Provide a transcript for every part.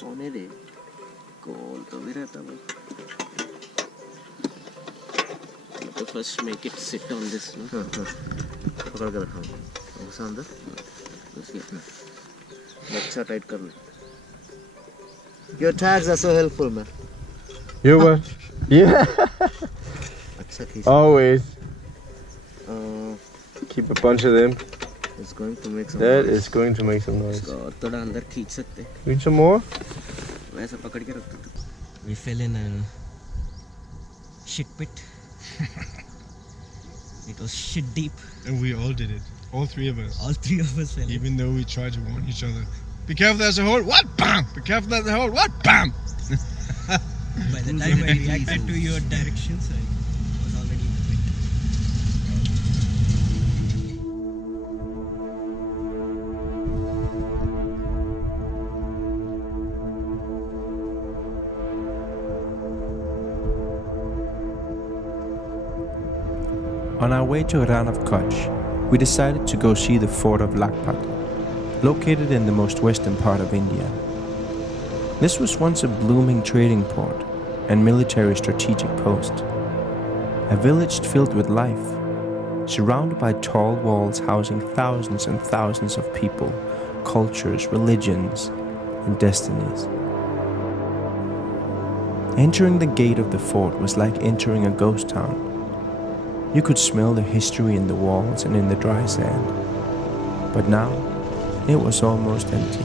कौन है रे? कॉल तो भी रहता भाई. तो first make it sit on this, no? हाँ. पकड़ कर रखा हूँ. घुसा अंदर. घुस गया. अच्छा टाइट कर ले. Your tags are so helpful, man. You what? Yeah. अच्छा खींच. Always. Keep a bunch of them. It's going to make some That noise. is going to make some noise. और थोड़ा अंदर खींच सकते. Need some more? वैसा पकड़ के रखते थे. We fell in a shit pit. It was shit deep. And we all did it. All three of us. All three of us fell in. Even though we tried to warn each other. Be careful, there's a hole. What? Bam! Be careful, there's a hole. What? Bam! By the time I reacted to your directions, I was already in the pit. On our way to Rann of Kutch, we decided to go see the fort of Lakpat, located in the most western part of India. This was once a blooming trading port and military strategic post. A village filled with life, surrounded by tall walls housing thousands and thousands of people, cultures, religions, and destinies. Entering the gate of the fort was like entering a ghost town. You could smell the history in the walls and in the dry sand. But now, it was almost empty.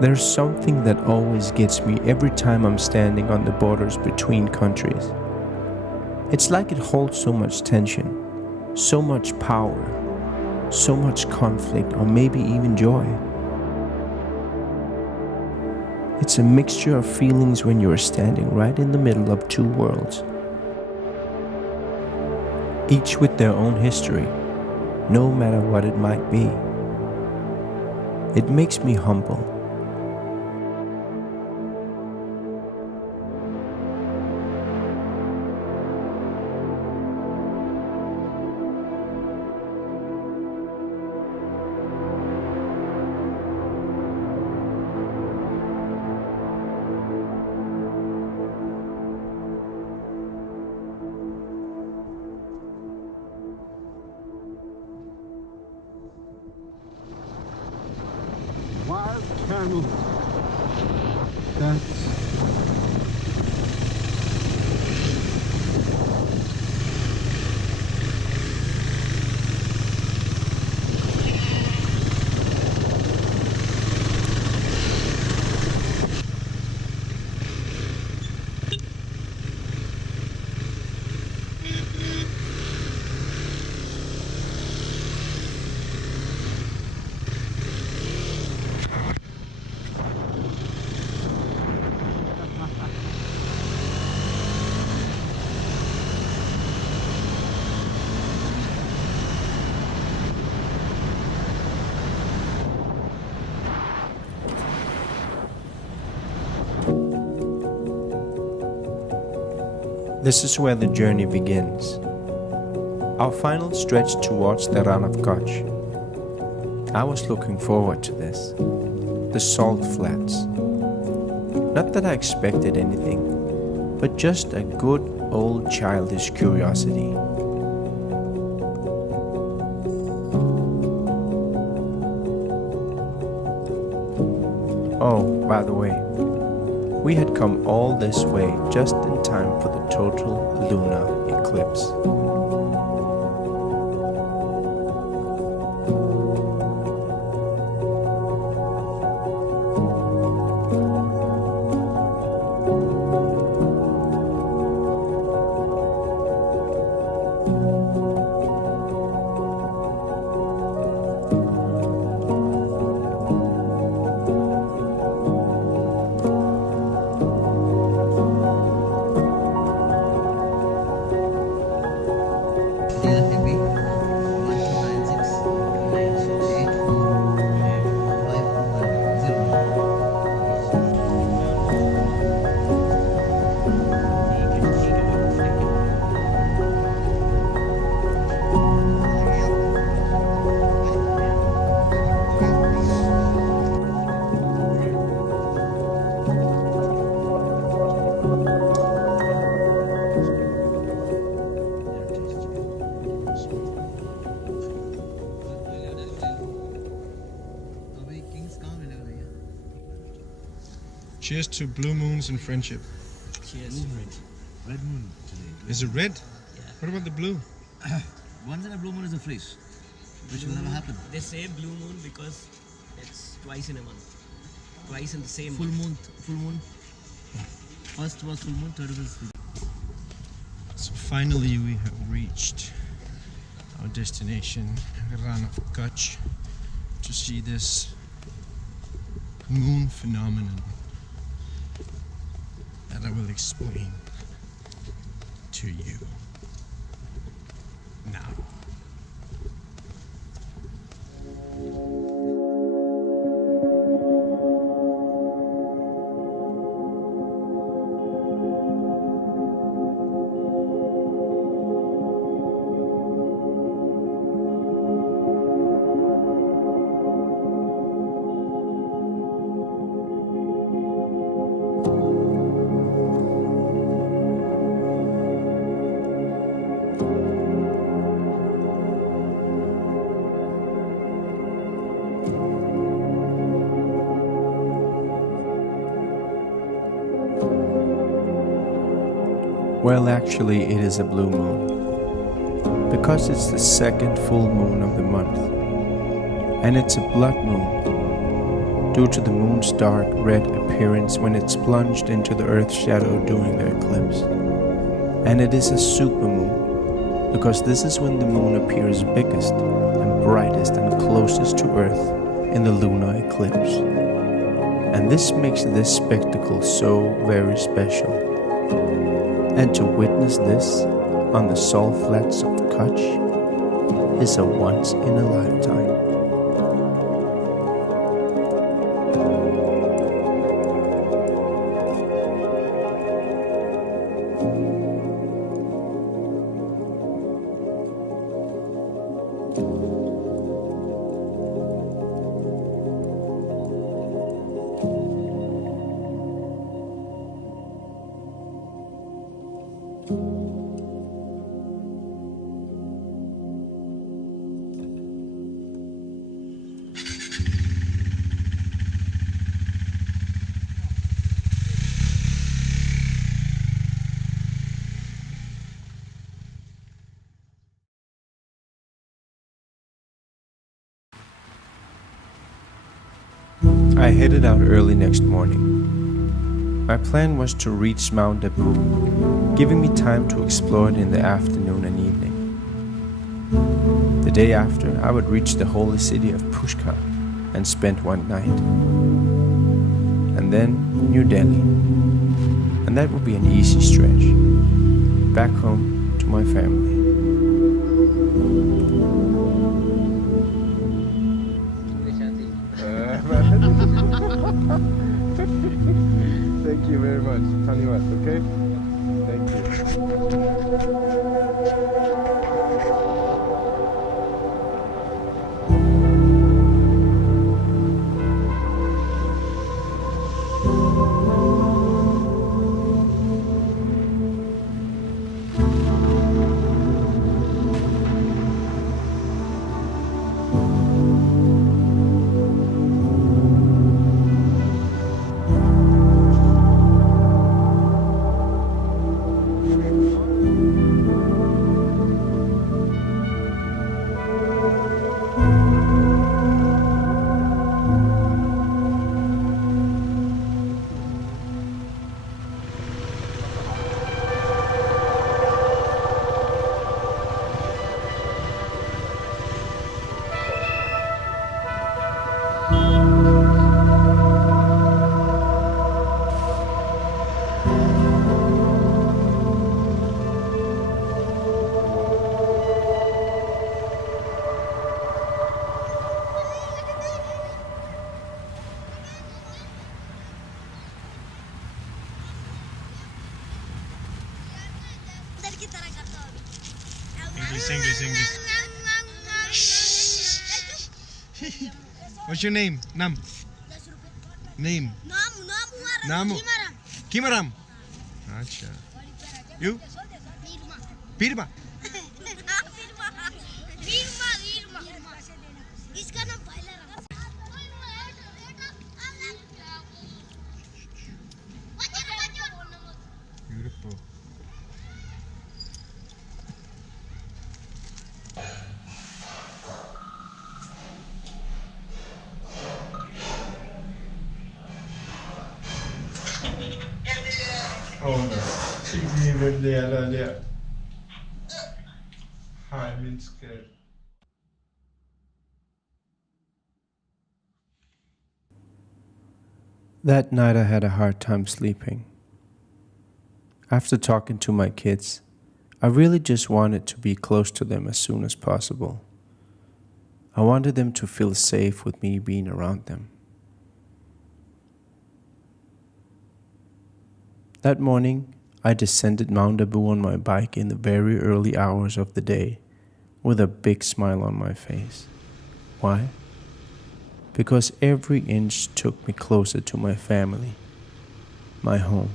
There's something that always gets me every time I'm standing on the borders between countries. It's like it holds so much tension, so much power, so much conflict, or maybe even joy. It's a mixture of feelings when you're standing right in the middle of two worlds, each with their own history, no matter what it might be. It makes me humble. Wild camel. That's... This is where the journey begins. Our final stretch towards the Rann of Kutch. I was looking forward to this. The salt flats. Not that I expected anything, but just a good old childish curiosity. Oh, by the way, we had come all this way just in time for the total lunar eclipse. Cheers to blue moons and friendship. Cheers. Red moon today. Is it red? Yeah. What about the blue? Once in a blue moon is a freeze, which will never happen. They say blue moon because it's twice in a month. Twice in the same Full month. moon. First was full moon, third was full. So finally we have reached our destination, Rann of Kutch, to see this moon phenomenon that I will explain to you now. Well, actually, it is a blue moon, because it's the second full moon of the month, and it's a blood moon, due to the moon's dark red appearance when it's plunged into the Earth's shadow during the eclipse. And it is a supermoon, because this is when the moon appears biggest and brightest and closest to Earth in the lunar eclipse. And this makes this spectacle so very special. And to witness this on the salt flats of Kutch is a once in a lifetime. I headed out early next morning. My plan was to reach Mount Abu, giving me time to explore it in the afternoon and evening. The day after, I would reach the holy city of Pushkar and spend one night. And then New Delhi. And that would be an easy stretch, back home to my family. Thank you very much. Dhanyawad, okay? Thank you. English. What's your name? Name. Namu. Kimaram. Acha. You? Birma. He went there earlier. I'm in scared. That night I had a hard time sleeping. After talking to my kids, I really just wanted to be close to them as soon as possible. I wanted them to feel safe with me being around them. That morning, I descended Mount Abu on my bike in the very early hours of the day with a big smile on my face. Why? Because every inch took me closer to my family, my home.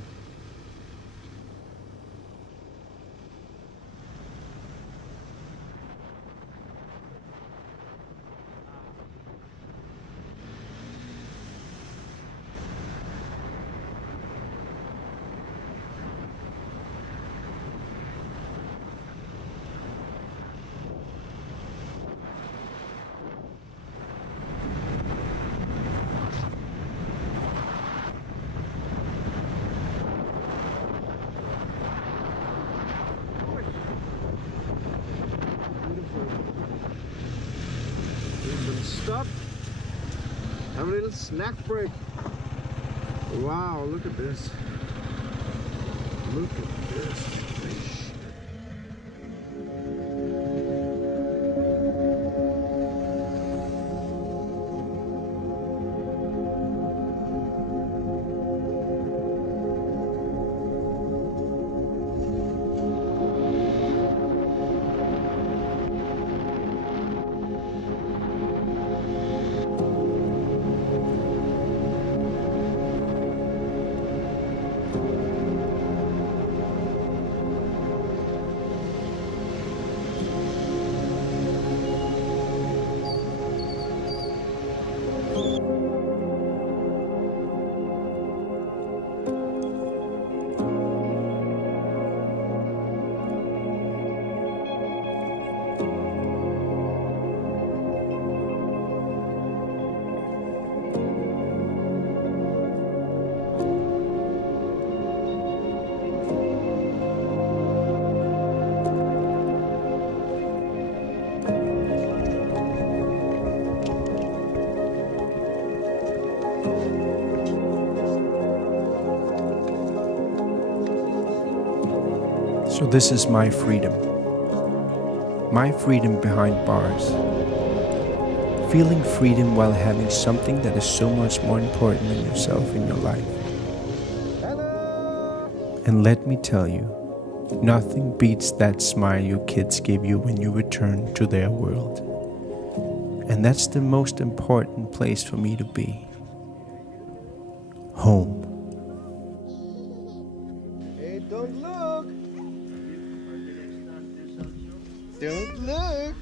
Stop. Have a little snack break. Wow, look at this. Look at this fish. So this is my freedom. My freedom behind bars. Feeling freedom while having something that is so much more important than yourself in your life. And let me tell you, nothing beats that smile your kids give you when you return to their world. And that's the most important place for me to be. Home. Hey, don't look. Don't look.